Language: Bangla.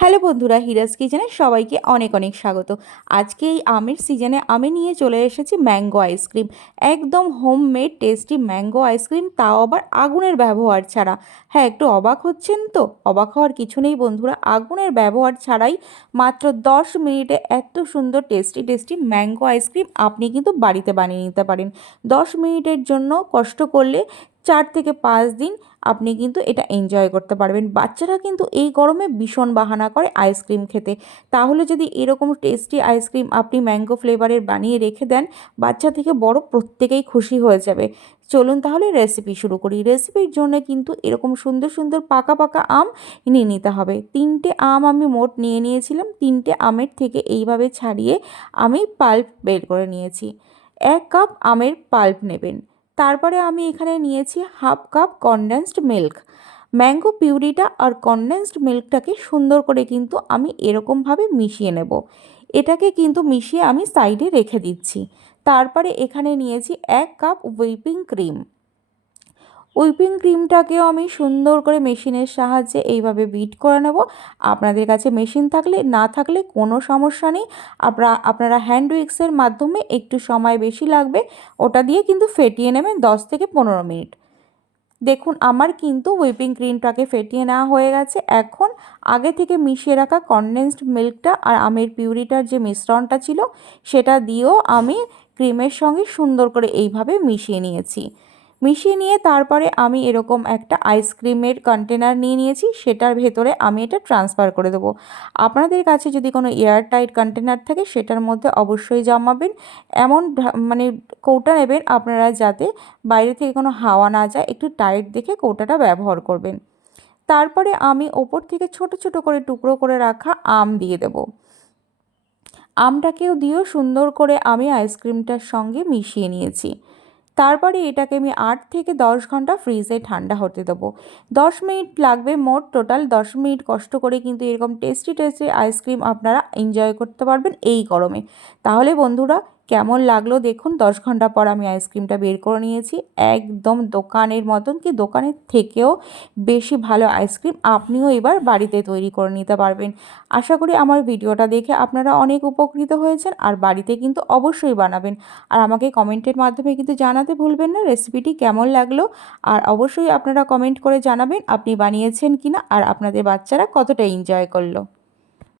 হ্যালো বন্ধুরা হিরাজ কিচেনে সবাইকে অনেক অনেক স্বাগত। আজকে এই আমের সিজনে আমি নিয়ে চলে এসেছি ম্যাঙ্গো আইসক্রিম একদম homemade tasty mango ice cream তাও আবার আগুনের ব্যবহার ছাড়া। হ্যাঁ একটু অবাক হচ্ছেন তো? অবাক হওয়ার কিছু নেই বন্ধুরা, আগুনের ব্যবহার ছাড়াই মাত্র দশ মিনিটে এত সুন্দর টেস্টি টেস্টি ম্যাঙ্গো আইসক্রিম আপনি কিন্তু বাড়িতে বানিয়ে নিতে পারেন। দশ মিনিটের জন্য কষ্ট করলে চার থেকে পাঁচ দিন আপনি কিন্তু এটা এনজয় করতে পারবেন। বাচ্চারা কিন্তু এই গরমে ভীষণ বাহানা করে আইসক্রিম খেতে। তাহলে যদি এরকম টেস্টি আইসক্রিম আপনি ম্যাঙ্গো ফ্লেভারের বানিয়ে রেখে দেন, বাচ্চা থেকে বড় প্রত্যেকেই খুশি হয়ে যাবে। চলুন তাহলে রেসিপি শুরু করি। রেসিপির জন্য কিন্তু এরকম সুন্দর সুন্দর পাকা পাকা আম নিয়ে নিতে হবে। তিনটে আম আমি মোট নিয়ে নিয়েছিলাম। তিনটে আমের থেকে এইভাবে ছাড়িয়ে আমি পাল্প বের করে নিয়েছি। এক কাপ আমের পাল্প নেবেন। তারপরে আমি এখানে নিয়েছি half cup condensed milk mango পিউরিটা আর কনডেন্সড মিল্কটাকে সুন্দর করে কিন্তু আমি এরকমভাবে মিশিয়ে নেব। এটাকে কিন্তু মিশিয়ে আমি সাইডে রেখে দিচ্ছি। তারপরে এখানে নিয়েছি এক কাপ হুইপিং ক্রিম হুইপিং ক্রিমটাকেও আমি সুন্দর করে মেশিনের সাহায্যে এইভাবে বিট করে নেব। আপনাদের কাছে মেশিন থাকলে, না থাকলে কোনো সমস্যা নেই। আপনারা আপনারা হ্যান্ড উইক্সের মাধ্যমে একটু সময় বেশি লাগবে। ওটা দিয়ে কিন্তু ফেটিয়ে নেবেন দশ থেকে পনেরো মিনিট। দেখুন, আমার কিন্তু হুইপিং ক্রিমটাকে ফেটিয়ে নেওয়া হয়ে গেছে। এখন আগে থেকে মিশিয়ে রাখা কনডেন্সড মিল্কটা আর আমের পিউরিটার যে মিশ্রণটা ছিল, সেটা দিয়েও আমি ক্রিমের সঙ্গে সুন্দর করে এইভাবে মিশিয়ে নিয়েছি। মিশিয়ে নিয়ে তারপরে আমি এরকম একটা আইসক্রিমের কন্টেনার নিয়ে নিয়েছি, সেটার ভেতরে আমি এটা ট্রান্সফার করে দেবো। আপনাদের কাছে যদি কোনো এয়ার টাইট কন্টেনার থাকে, সেটার মধ্যে অবশ্যই জমাবেন। এমন মানে কৌটা নেবেন আপনারা যাতে বাইরে থেকে কোনো হাওয়া না যায়, একটু টাইট দেখে কৌটাটা ব্যবহার করবেন। তারপরে আমি ওপর থেকে ছোট ছোট করে টুকরো করে রাখা আম দিয়ে দেব। আমটাকেও দিয়েও সুন্দর করে আমি আইসক্রিমটার সঙ্গে মিশিয়ে নিয়েছি। তারপরে এটাকে আমি আট থেকে দশ ঘণ্টা ফ্রিজে ঠান্ডা হতে দেবো। দশ মিনিট লাগবে মোট টোটাল দশ মিনিট কষ্ট করে কিন্তু এরকম টেস্টি টেস্টি আইসক্রিম আপনারা এনজয় করতে পারবেন এই গরমে। তাহলে বন্ধুরা কেমন লাগল দেখুন। দশ ঘণ্টা পর আমি আইসক্রিমটা বের করে নিয়েছি। একদম দোকানের মতন কি দোকানের থেকেও বেশি ভালো আইসক্রিম আপনিও এবার বাড়িতে তৈরি করে নিতে পারবেন। আশা করি আমার ভিডিওটা দেখে আপনারা অনেক উপকৃত হয়েছেন আর বাড়িতে কিন্তু অবশ্যই বানাবেন। আর আমাকে কমেন্টের মাধ্যমে কিন্তু জানাতে ভুলবেন না রেসিপিটি কেমন লাগল আর অবশ্যই আপনারা কমেন্ট করে জানাবেন আপনি বানিয়েছেন কিনা আর আপনাদের বাচ্চারা কতটা এনজয় করল।